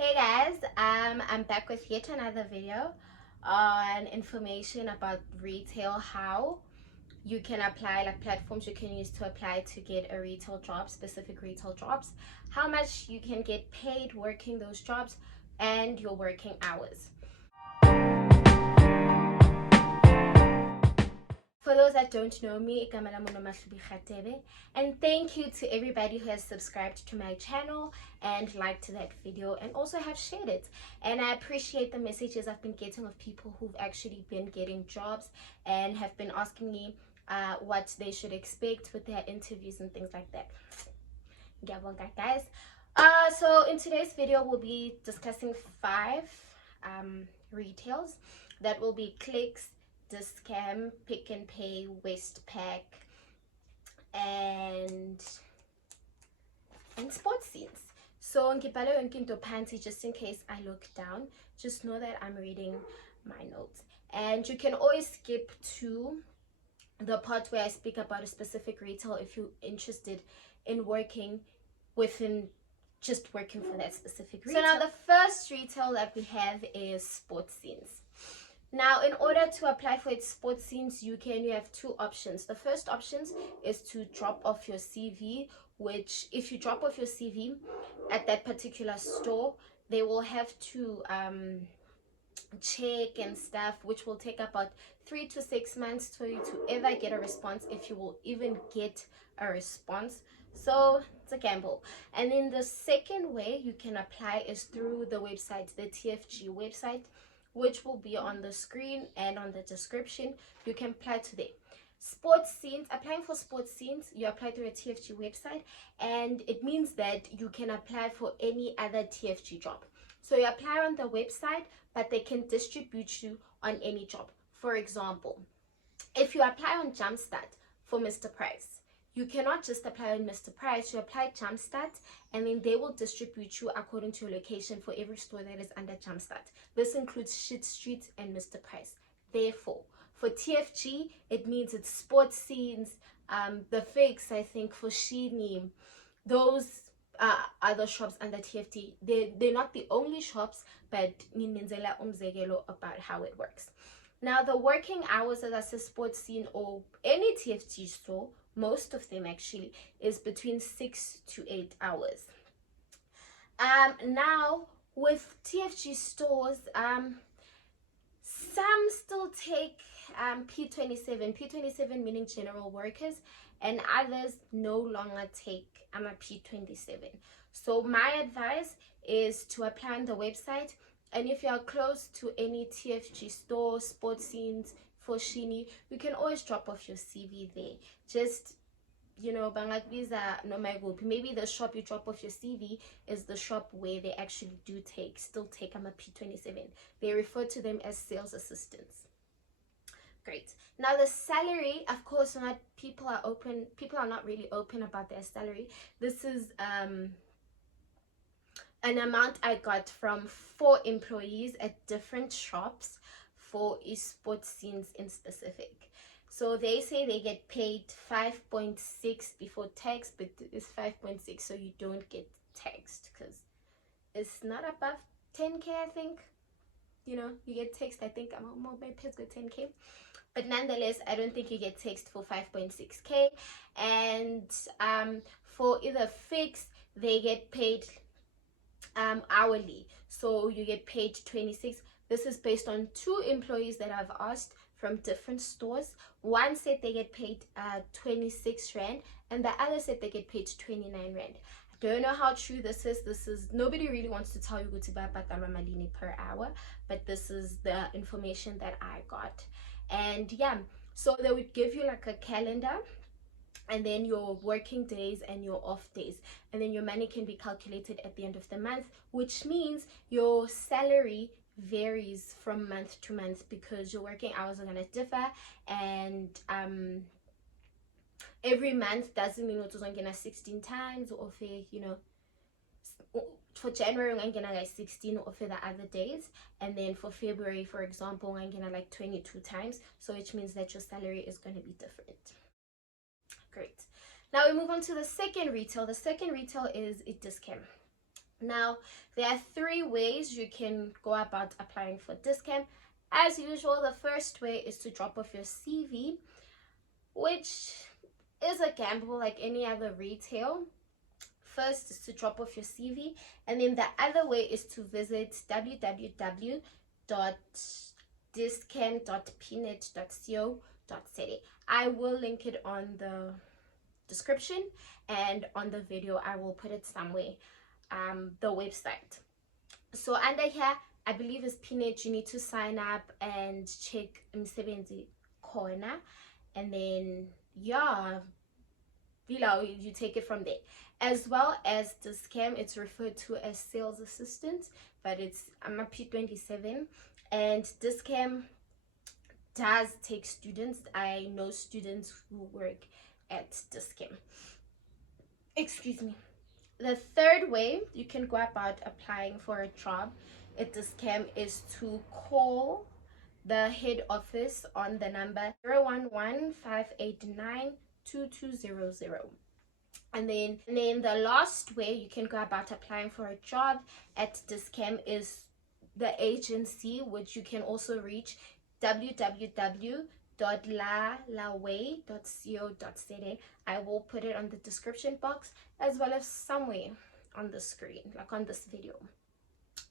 Hey guys, I'm back with yet another video on information about retail, how you can apply, like platforms you can use to apply to get a retail job, specific retail jobs, how much you can get paid working those jobs, and your working hours. For those that don't know me, and thank you to everybody who has subscribed to my channel and liked that video and also have shared it. And I appreciate the messages I've been getting of people who've actually been getting jobs and have been asking me what they should expect with their interviews and things like that. Guys. So in today's video, we'll be discussing 5 retails. That will be Clicks, Dischem, Pick and Pay, Westpack, and sports scenes. So ngibhale yonke into phansi just in case I look down. Just know that I'm reading my notes. And you can always skip to the part where I speak about a specific retail if you're interested in working within just working for that specific retail. So now the first retail that we have is sports scenes. Now, in order to apply for its sports scenes, you have 2 options. The first option is to drop off your CV, which if you drop off your CV at that particular store, they will have to check and stuff, which will take about 3 to 6 months for you to ever get a response, if you will even get a response. So it's a gamble. And then the second way you can apply is through the website, the TFG website, which will be on the screen and on the description. You can apply to there. Sports scenes, applying for sports scenes, you apply through a TFG website, and it means that you can apply for any other TFG job. So you apply on the website, but they can distribute you on any job. For example, if you apply on Jumpstart for Mr. Price, you cannot just apply on Mr. Price. You apply Jumpstart, and then they will distribute you according to your location for every store that is under Jumpstart. This includes Shit Street and Mr. Price. Therefore, for TFG, it means it's sports scenes, the Fix, I think, for Sheeny, those other shops under TFT. They're not the only shops, but ninenzela umzekelo about how it works. Now, the working hours as a sports scene or any TFT store, most of them actually, is between 6 to 8 hours. Now, with TFG stores, some still take P27. P27 meaning general workers, and others no longer take a P27. So my advice is to apply on the website, and if you are close to any TFG store, sports scenes, for Shini, you can always drop off your CV there. Just, you know, maybe the shop you drop off your CV is the shop where they actually still take a P27. They refer to them as sales assistants. Great. Now the salary, of course, people are not really open about their salary. This is an amount I got from 4 employees at different shops for esports scenes in specific. So they say they get paid 5.6 before tax, but it's 5.6, so you don't get taxed because it's not above 10k, I think. You know, you get taxed, I think my pay's got 10k, but nonetheless I don't think you get taxed for 5.6k. And for either Fix, they get paid hourly, so you get paid 26. This is based on 2 employees that I've asked from different stores. One said they get paid 26 rand, and the other said they get paid 29 rand. I don't know how true this is. Nobody really wants to tell you go to buy malini per hour, but this is the information that I got. And yeah, so they would give you like a calendar, and then your working days and your off days, and then your money can be calculated at the end of the month, which means your salary varies from month to month because your working hours are going to differ. And every month doesn't mean it's going to 16 times, or you know, for January I'm gonna like 16 or for the other days, and then for February, for example, I'm gonna like 22 times, so which means that your salary is going to be different. Great. Now we move on to the second retail. The second retail is Dischem. Now, there are 3 ways you can go about applying for Dischem. As usual, the first way is to drop off your CV, which is a gamble like any other retail. First is to drop off your CV, and then the other way is to visit www.dischem.pnet.co.za. I will link it on the description, and on the video I will put it somewhere, the website. So under here, I believe is Pnet, you need to sign up and check Msebenzi corner, and then yeah, you take it from there. As well as Dischem, it's referred to as sales assistant, but I'm a P27, and Dischem does take students. I know students who work at Dischem. Excuse me. The third way you can go about applying for a job at Dischem is to call the head office on the number 011-589-2200. And then the last way you can go about applying for a job at Dischem is the agency, which you can also reach www.lalaway.co.za. I will put it on the description box as well as somewhere on the screen, like on this video.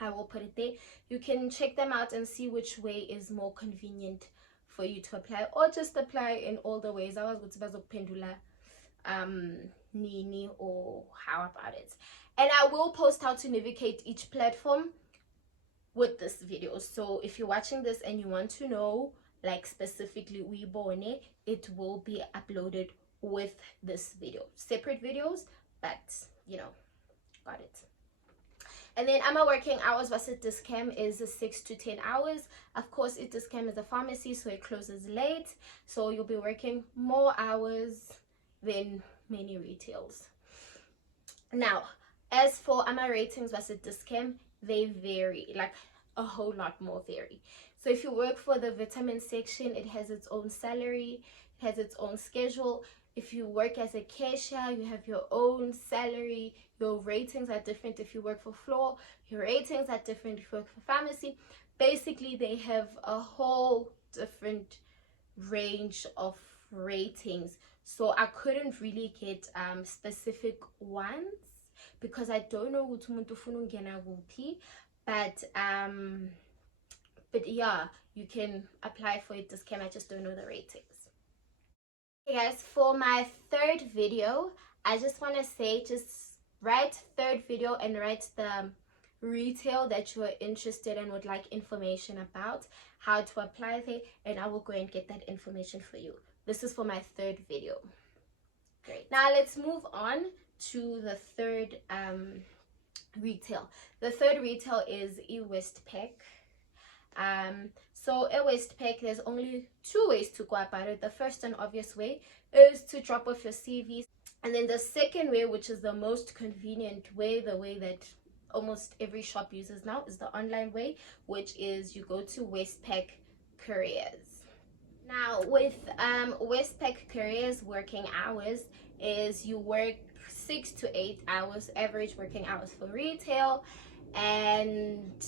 I will put it there. You can check them out and see which way is more convenient for you to apply, or just apply in all the ways. I was going to pendula nini or how about it. And I will post how to navigate each platform with this video. So if you're watching this and you want to know like specifically Uyibone, it will be uploaded with this video. Separate videos, but you know, got it. And then my working hours was at Dischem is 6 to 10 hours. Of course, it Dischem is a pharmacy, so it closes late. So you'll be working more hours than many retails. Now, as for my ratings was at Dischem, they vary, like a whole lot more vary. So if you work for the vitamin section, it has its own salary, it has its own schedule. If you work as a cashier, you have your own salary. Your ratings are different. If you work for floor, your ratings are different. If you work for pharmacy, basically they have a whole different range of ratings. So I couldn't really get specific ones because I don't know who to but yeah, you can apply for it. Dischem, I just don't know the ratings. Okay guys, for my third video, I just want to say, just write third video and write the retail that you are interested and would like information about, how to apply there, and I will go and get that information for you. This is for my third video. Great. Now let's move on to the third retail. The third retail is Westpack. So at Westpack, there's only 2 ways to go about it. The first and obvious way is to drop off your CV, and then the second way, which is the most convenient way, the way that almost every shop uses now, is the online way, which is you go to Westpack Couriers. Now with Westpack Couriers, working hours is you work 6 to 8 hours, average working hours for retail, and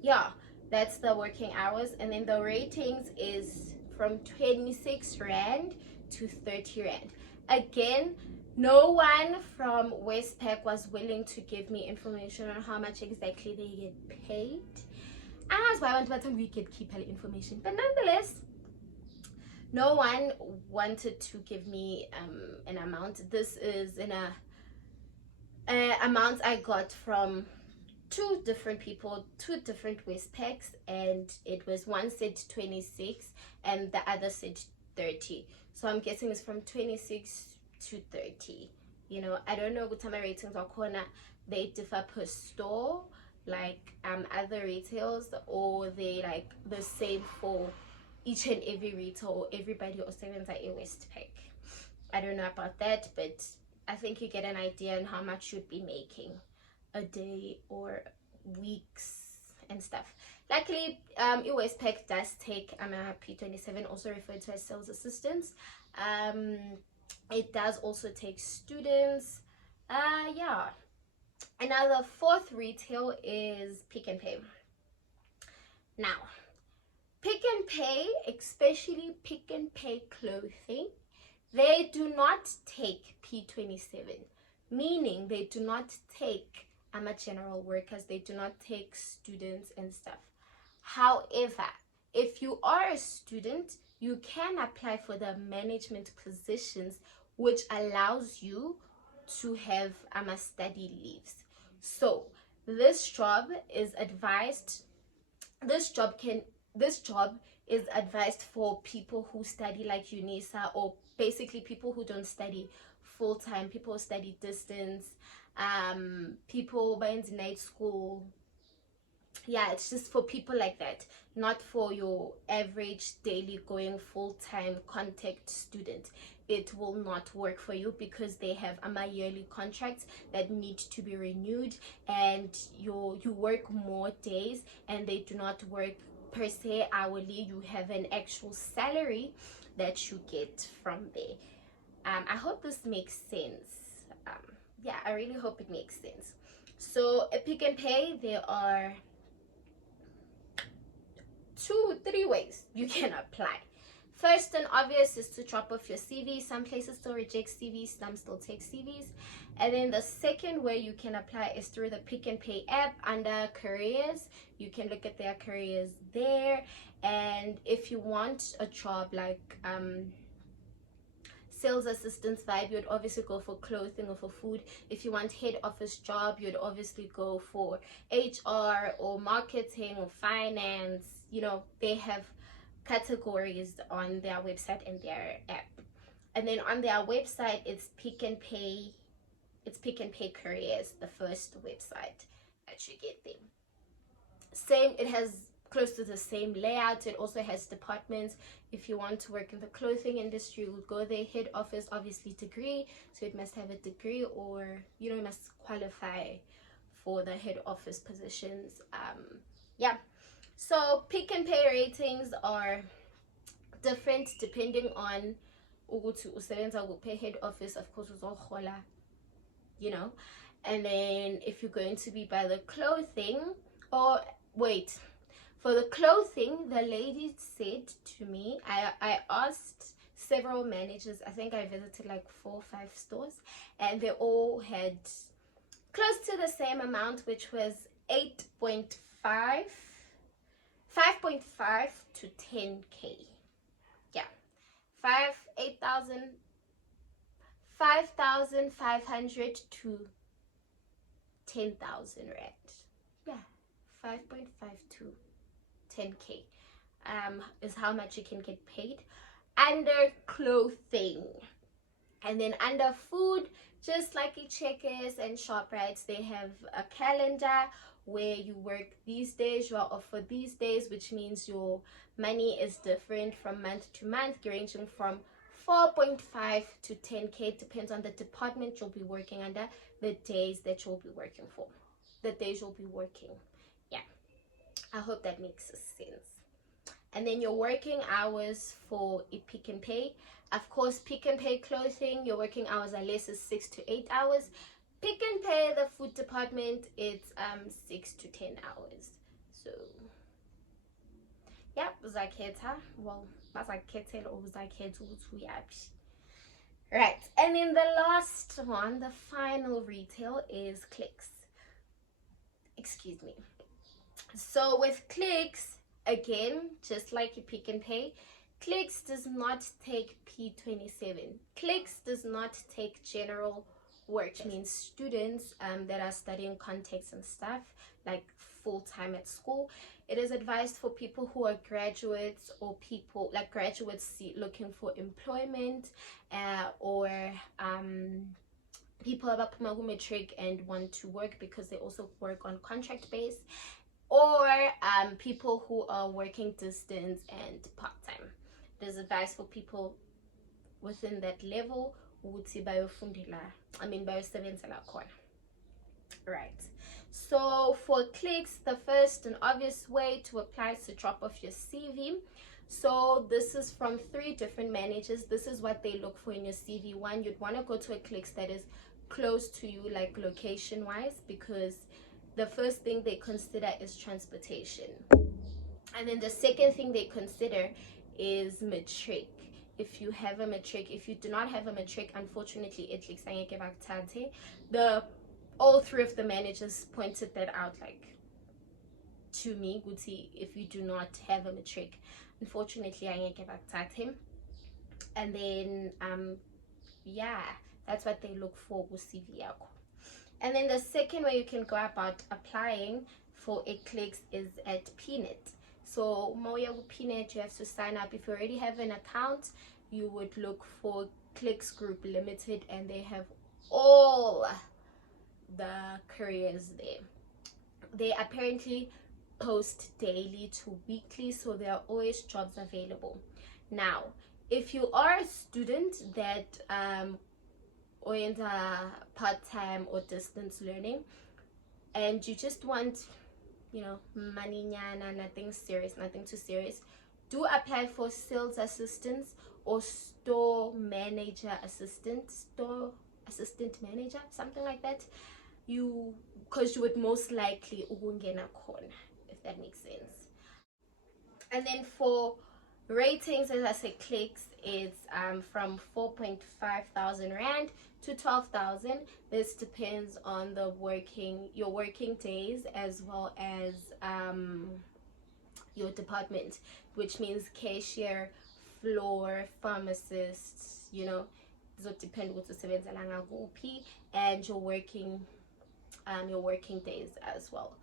yeah, that's the working hours. And then the ratings is from 26 Rand to 30 Rand. Again, no one from Westpack was willing to give me information on how much exactly they get paid. As why I want to keep information, but nonetheless, no one wanted to give me an amount. This is an amount I got from 2 different people, 2 different Westpacks, and it was one said 26 and the other said 30. So I'm guessing it's from 26 to 30. You know, I don't know what my ratings are corner. They differ per store, like other retails, or they like the same for each and every retail, or everybody or sevens are a Westpack. I don't know about that, but I think you get an idea on how much you'd be making a day or weeks and stuff. Luckily, Westpack does take a P27, also referred to as sales assistants. It does also take students. Yeah, Another fourth retail is Pick and Pay. Now, Pick and Pay, especially Pick and Pay clothing, they do not take P27, meaning they do not take general workers, they do not take students and stuff. However, if you are a student, you can apply for the management positions, which allows you to have study leaves. So this job is advised for people who study like UNISA, or basically people who don't study full-time, people who study distance, people by night school. Yeah, it's just for people like that, not for your average daily going full-time contact student. It will not work for you because they have yearly contracts that need to be renewed, and you work more days, and they do not work per se hourly. You have an actual salary that you get from there. I hope this makes sense. Yeah, I really hope it makes sense. So at Pick and Pay, there are 2-3 ways you can apply. First and obvious is to drop off your CV. Some places still reject CVs, some still take CVs. And then the second way you can apply is through the Pick and Pay app under careers. You can look at their careers there. And if you want a job like sales assistance vibe, you'd obviously go for clothing or for food. If you want head office job, you'd obviously go for HR or marketing or finance. You know, they have categories on their website and their app. And then on their website, it's Pick and Pay careers, the first website that you get there. Same, it has close to the same layout. It also has departments. If you want to work in the clothing industry, you would go there. Head office, obviously degree, so it must have a degree, or you must qualify for the head office positions. Yeah, so Pick and Pay ratings are different depending on ukuthi usebenza kuphi head office. Of course, uzohola, and then if you're going to be by the clothing, or wait, for the clothing, the lady said to me, I asked several managers. I think I visited like 4 or 5 stores, and they all had close to the same amount, which was 5.5 to 10k. Yeah, 5,500 to 10,000 rand. Yeah, 5.5 to 10k is how much you can get paid under clothing. And then under food, just like Checkers and ShopRite, they have a calendar where you work these days, you are off for these days, which means your money is different from month to month, ranging from 4.5 to 10k. Depends on the department you'll be working under, the days that you'll be working for, the days you'll be working. Yeah, I hope that makes sense. And then your working hours for a Pick and Pay. Of course, Pick and Pay clothing, your working hours are less, is 6 to 8 hours. Pick and Pay, the food department, it's 6 to 10 hours. So yeah, uzakhetha. Well, bazakhethela or uzakhetha ukuthi uyaphi. Right, and then the last one, the final retail, is Clicks. Excuse me. So with Clicks, again, just like you Pick and Pay, Clicks does not take P27. Clicks does not take general work, which means students that are studying context and stuff, like full-time at school. It is advised for people who are graduates, or people like graduates looking for employment, or people about matric and want to work because they also work on contract base, or people who are working distance and part-time. There's advice for people within that level ukuthi bayosebenzela khona. Right, so for Clicks, the first and obvious way to apply is to drop off your CV. So this is from 3 different managers. This is what they look for in your CV. One, you'd want to go to a Clicks that is close to you, like location wise, because the first thing they consider is transportation, and then the second thing they consider is matric. If you have a matric, if you do not have a matric, unfortunately it looks like the all three of the managers pointed that out, like, to me, Guti, if you do not have a matric, unfortunately I get back him. And then yeah, that's what they look for with CV yako. And then the second way you can go about applying for Eclix is at Pnet. So Moya Pnet, you have to sign up. If you already have an account, you would look for Clicks Group Limited, and they have all the careers there. They apparently post daily to weekly, so there are always jobs available. Now, if you are a student that or in the part-time or distance learning, and you just want, you know, money nyana, nothing serious, nothing too serious, do apply for sales assistants or store assistant manager, something like that. Because you would most likely ungena khona, if that makes sense. And then for ratings, as I said, clicks, it's from 4.5 thousand rand to 12,000. This depends on your working days, as well as your department, which means cashier, floor, pharmacist, you know, so depend what to and your working days as well.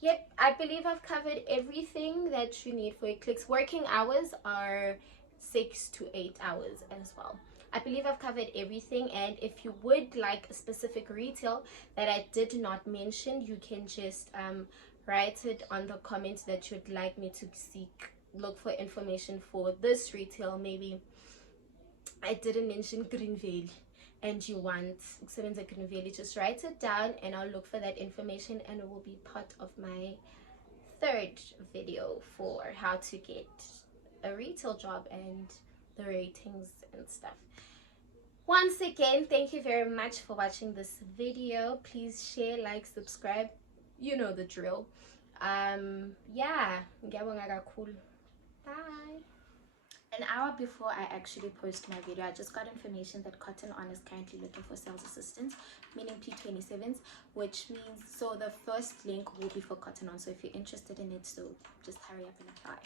Yep, I believe I've covered everything that you need for Eclix. Working hours are 6 to 8 hours as well. I believe I've covered everything, and if you would like a specific retail that I did not mention, you can just write it on the comments that you'd like me to look for information for this retail. Maybe I didn't mention Greenville and you want Green Valley, just write it down and I'll look for that information, and it will be part of my third video for how to get a retail job and the ratings and stuff. Once again, thank you very much for watching this video. Please share, like, subscribe, you know the drill. Yeah, cool. Bye. An hour before I actually post my video, I just got information that Cotton On is currently looking for sales assistants, meaning P27s, which means, so the first link will be for Cotton On. So if you're interested in it, so just hurry up and apply.